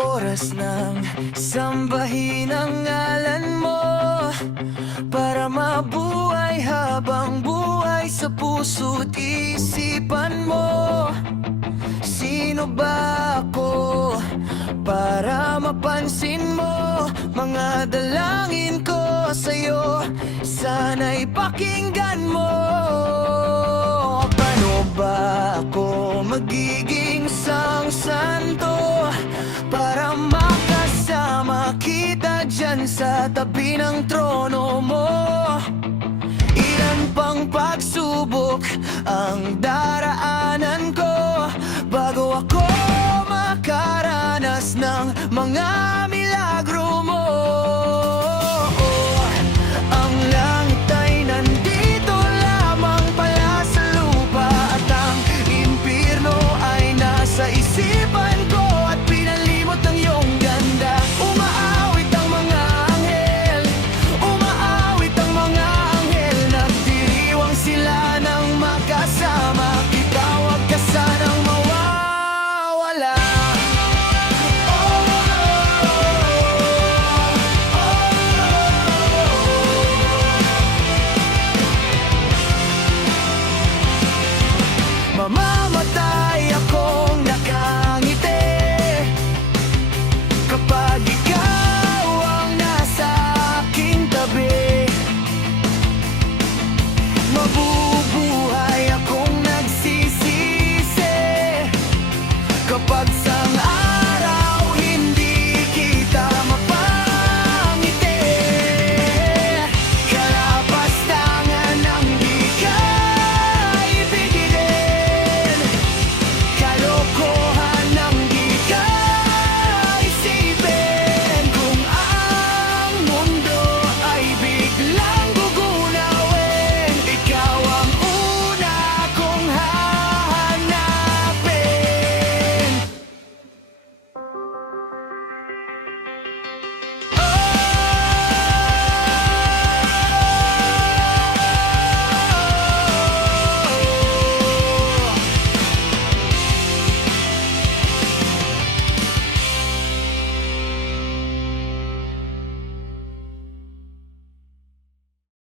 Oras ng sambahin ang ngalan mo, para mabuhay habang buhay sa puso't isipan mo. Sino ba ako para mapansin mo? Mga dalangin ko sa'yo, sana'y pakinggan mo. Paano ba ako magiging isang santo para makasama kita dyan sa tabi ng trono mo? Ilan pang pagsubok ang daraanan ko bago ako makaranas ng mga milagro.